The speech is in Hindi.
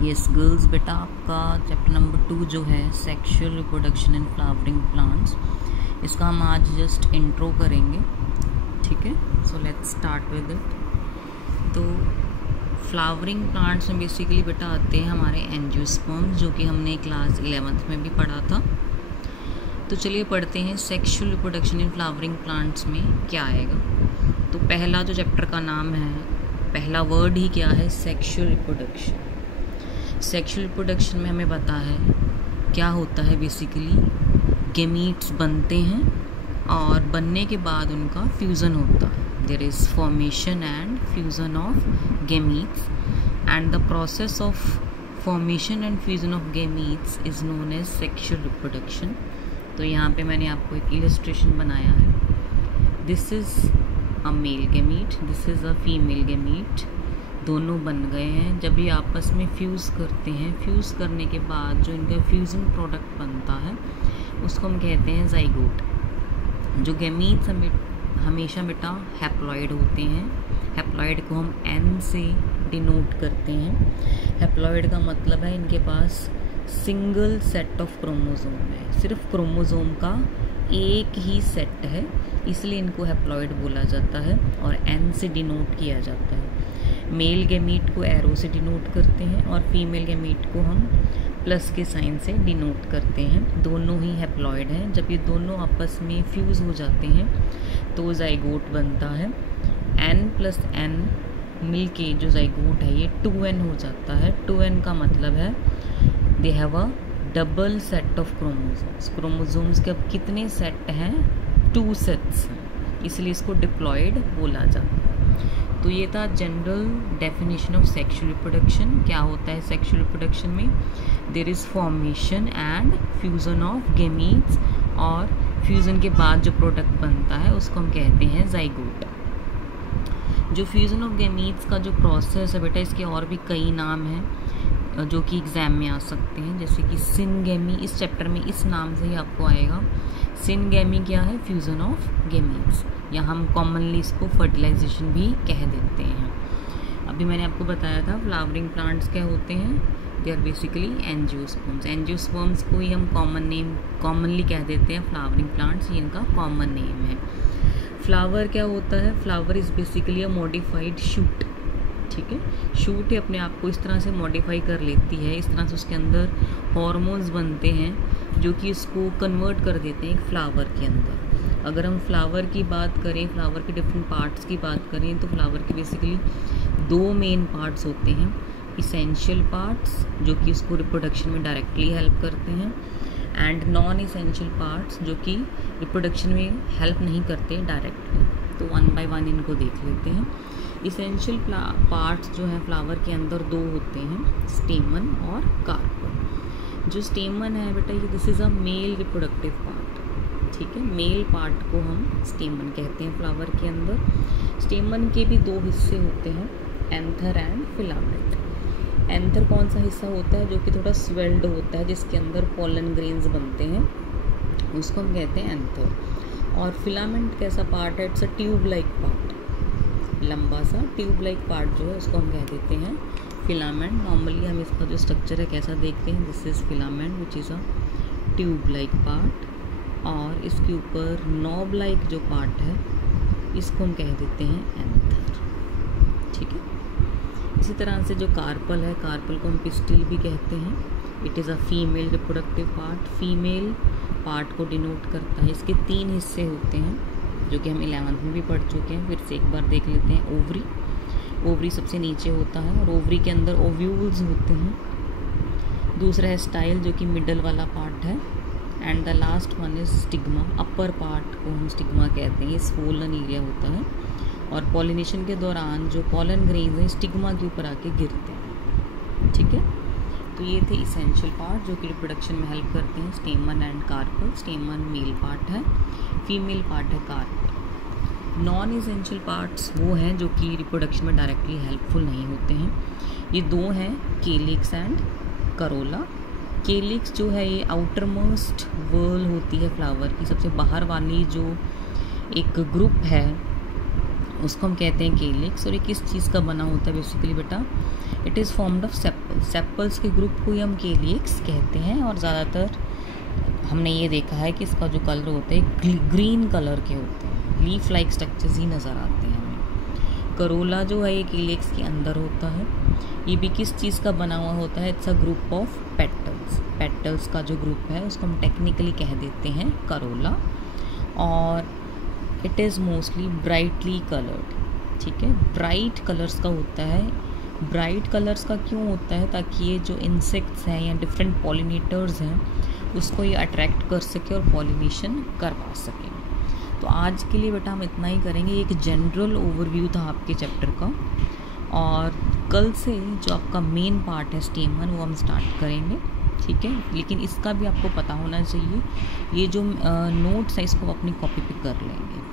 यस गर्ल्स, बेटा आपका चैप्टर नंबर 2 जो है sexual reproduction in flowering plants, इसका हम आज जस्ट इंट्रो करेंगे। ठीक है, so let's start with it. तो फ्लावरिंग प्लांट्स में बेसिकली बेटा आते हैं हमारे एंजियोस्पर्म्स, जो कि हमने क्लास 11th में भी पढ़ा था। तो चलिए पढ़ते हैं sexual reproduction in flowering plants में क्या आएगा। तो पहला जो चैप्टर का नाम है, पहला वर्ड ही क्या है, सेक्सुअल रिप्रोडक्शन। सेक्सुअल रिप्रोडक्शन में हमें पता है क्या होता है। बेसिकली गेमीट्स बनते हैं और बनने के बाद उनका फ्यूज़न होता है। There is formation and fusion of gametes and the process of formation and fusion of gametes is known as sexual reproduction. तो यहाँ पे मैंने आपको एक इलस्ट्रेशन बनाया है। This is a male gamete, this is a female gamete. दोनों बन गए हैं। जब ये आपस में फ्यूज़ करते हैं, फ्यूज़ करने के बाद जो इनका फ्यूज़न प्रोडक्ट बनता है उसको हम कहते हैं ज़ाइगोट। जो गेमीट्स हमेशा बेटा हैप्लॉइड होते हैं। हैप्लॉइड को हम N से डिनोट करते हैं। हैप्लॉइड का मतलब है इनके पास सिंगल सेट ऑफ क्रोमोसोम है, सिर्फ क्रोमोसोम का एक ही सेट है, इसलिए इनको हैप्लॉइड बोला जाता है और N से डिनोट किया जाता है। मेल गेमीट को एरो से डिनोट करते हैं और फीमेल गेमीट को हम प्लस के साइन से डिनोट करते हैं। दोनों ही हैप्लॉइड हैं। जब ये दोनों आपस में फ्यूज़ हो जाते हैं तो ज़ाइगोट बनता है। N + N मिल के जो ज़ाइगोट है ये 2N हो जाता है। 2N का मतलब है they have a double set of chromosomes. Chromosomes के अब कितने सेट हैं? 2 सेट्स हैं, इसलिए इसको डिप्लॉयड बोला जाता है। तो ये था general definition of sexual reproduction. क्या होता है सेक्सुअल रिप्रोडक्शन में? There is formation and fusion of gametes, और फ्यूज़न के बाद जो प्रोडक्ट बनता है उसको हम कहते हैं ज़ाइगोट। जो फ्यूज़न ऑफ गेमीट्स का जो प्रोसेस है बेटा, इसके और भी कई नाम हैं जो कि एग्ज़ाम में आ सकते हैं, जैसे कि सिनगेमी। इस चैप्टर में इस नाम से ही आपको आएगा। सिनगेमी क्या है? फ्यूज़न ऑफ गेमीट्स, या हम कॉमनली इसको फर्टिलाइजेशन भी कह देते हैं। अभी मैंने आपको बताया था फ्लावरिंग प्लांट्स क्या होते हैं। They are basically angiosperms. Angiosperms को ही हम कॉमनली कह देते हैं फ्लावरिंग प्लांट्स, ये इनका कॉमन नेम है। फ्लावर क्या होता है? Flower is basically a modified shoot. ठीक है, शूट अपने आप को इस तरह से मॉडिफाई कर लेती है, इस तरह से उसके अंदर हॉर्मोन्स बनते हैं जो कि इसको कन्वर्ट कर देते हैं एक फ्लावर के अंदर। अगर हम फ्लावर की बात करें, फ्लावर के डिफरेंट पार्ट्स की बात करें, तो फ्लावर के बेसिकली 2 मेन पार्ट्स होते हैं। इसेंशियल पार्ट्स जो कि इसको रिप्रोडक्शन में डायरेक्टली हेल्प करते हैं, एंड नॉन इसेंशियल पार्ट्स जो कि रिप्रोडक्शन में हेल्प नहीं करते डायरेक्टली। तो 1 बाय 1 इनको देख लेते हैं। इसेंशियल पार्ट्स जो हैं फ्लावर के अंदर 2 होते हैं, स्टेमन और कार्पल। जो स्टेमन है बेटा, ये this is a male reproductive part. ठीक है, मेल पार्ट को हम स्टेमन कहते हैं फ्लावर के अंदर। स्टेमन के भी 2 हिस्से होते हैं, एंथर एंड फिलामेंट। एंथर कौन सा हिस्सा होता है? जो कि थोड़ा स्वेल्ड होता है, जिसके अंदर पॉलन ग्रेन्स बनते हैं, उसको हम कहते हैं एंथर। और फिलामेंट कैसा पार्ट है? It's a tube like part, लंबा सा ट्यूब लाइक पार्ट जो है उसको हम कह देते हैं फिलामेंट। नॉर्मली हम इसका जो स्ट्रक्चर है कैसा देखते हैं? This is filament which is a tube like part, और इसके ऊपर नॉब लाइक जो पार्ट है इसको हम कह देते हैं एंथर। ठीक है, इसी तरह से जो कार्पल है, कार्पल को हम पिस्टिल भी कहते हैं। It is a female reproductive part, female part को डिनोट करता है। इसके 3 हिस्से होते हैं जो कि हम 11th में भी पढ़ चुके हैं। फिर से एक बार देख लेते हैं। ओवरी, ओवरी सबसे नीचे होता है और ओवरी के अंदर ओव्यूल्स होते हैं। दूसरा है स्टाइल जो कि मिडल वाला पार्ट है, and the last one is stigma. Upper part को हम स्टिग्मा कहते हैं, ये स्वोलन एरिया होता है, और पॉलिनेशन के दौरान जो पॉलन ग्रेन्स हैं स्टिग्मा के ऊपर आके गिरते हैं। ठीक है, तो ये थे इसेंशियल पार्ट जो कि रिप्रोडक्शन में हेल्प करते हैं, stamen and carpel. Stamen male part है, फीमेल पार्ट है कार्पल। नॉन इसेंशियल पार्ट्स वो हैं जो कि रिप्रोडक्शन में डायरेक्टली हेल्पफुल नहीं होते हैं। ये 2 हैं, केलिक्स एंड करोला। केलिक्स जो है ये आउटर मोस्ट वर्ल होती है फ्लावर की, सबसे बाहर वाली जो एक ग्रुप है उसको हम कहते हैं केलिक्स। और ये किस चीज़ का बना होता है बेसिकली बेटा? It is formed of sepals. Sepals के ग्रुप को ही हम केलिएक्स कहते हैं और ज़्यादातर हमने ये देखा है कि इसका जो कलर होते हैं ग्रीन कलर के होते हैं, लीफ लाइक स्ट्रक्चर्स ही नज़र आते हैं हमें। करोला जो है ये केलिएक्स के अंदर होता है। ये भी किस चीज़ का बना हुआ होता है? It's a group of petals. Petals का जो ग्रुप है उसको हम टेक्निकली कह देते हैं करोला, और it is mostly brightly coloured. ठीक है, ब्राइट कलर्स का होता है। ब्राइट कलर्स का क्यों होता है? ताकि ये जो इंसेक्ट्स हैं या डिफरेंट पॉलिनेटर्स हैं उसको ये अट्रैक्ट कर सके और पॉलिनेशन करवा सके। तो आज के लिए बेटा हम इतना ही करेंगे। एक जनरल ओवरव्यू था आपके चैप्टर का, और कल से जो आपका मेन पार्ट है स्टेमन वो हम स्टार्ट करेंगे। ठीक है, लेकिन इसका भी आपको पता होना चाहिए। ये जो नोट्स है इसको अपनी कॉपी पे कर लेंगे।